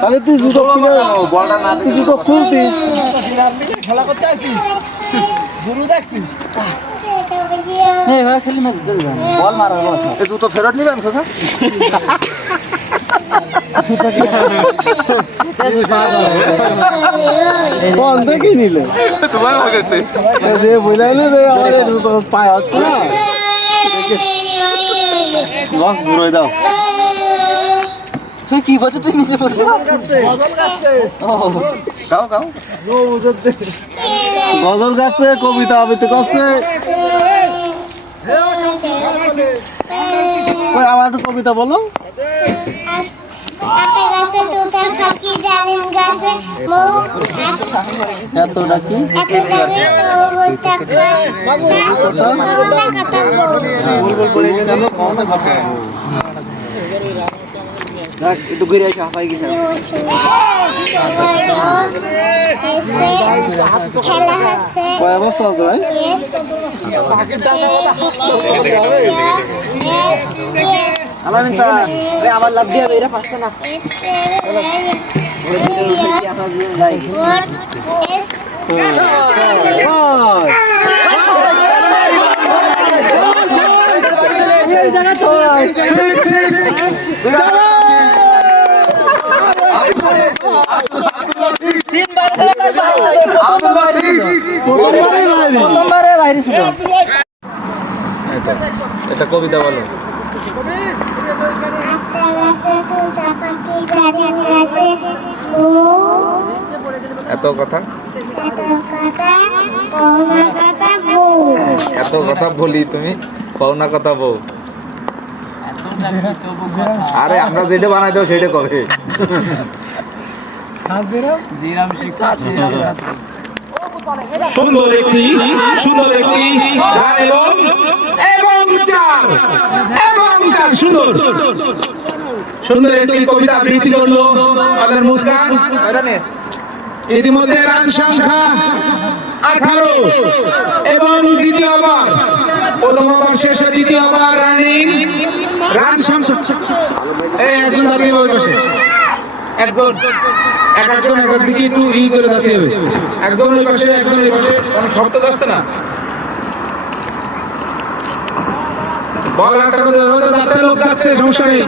তাহলে তুই জুতো খুলে তুই জুতো খুলতিস। খেলা করতে আসি গুরু দেখছি বল মারা বস এই জুতো ফেরত নিবেন খোকা? দেখি নিলে। তোমার যে বুঝাইলে পায়ে হচ্ছে না। দাও। তুই কি বলছো তুই নিজে বলছিস গাও গাও গজল গাছে কবিতা আবৃত্তি করছে ওই আমার একটু কবিতা বলো এতটা কি কথা কথা একটু ঘুরে আসো হাফাই গেছে। খেলা আছে কয় বছর আছে ভাই? আমার নিচা আবার লাভ দিয়ে এরা পাচ্ছে না। ওই, ছিল এটা কবিতা বলো। এত কথা? এত কথা বলি তুমি? কও না কথা বউ। আরে আমরা যেটা বানাই দেবো সেটা কবে? সুন্দর একটি সুন্দর একটি এবং এবং চার এবং চার, সুন্দর। সুন্দর একটি কবিতা আবৃত্তি করল আমাদের মুস্কান। ইতিমধ্যে রান সংখ্যা আঠারো এবং দ্বিতীয়বার প্রথম ওভার শেষে দ্বিতীয়বার রানিং। রান সংখ্যা। একজন দাঁড়িয়ে পাশে একজন এক একজন এক এক দিকে একটু ই করে দাঁড়িয়ে হবে। একজন ওই পাশে একজন ওই পাশে। কোনো শব্দ যাচ্ছে না? বল একটা করে যাচ্ছে লোক যাচ্ছে সমস্যা নেই।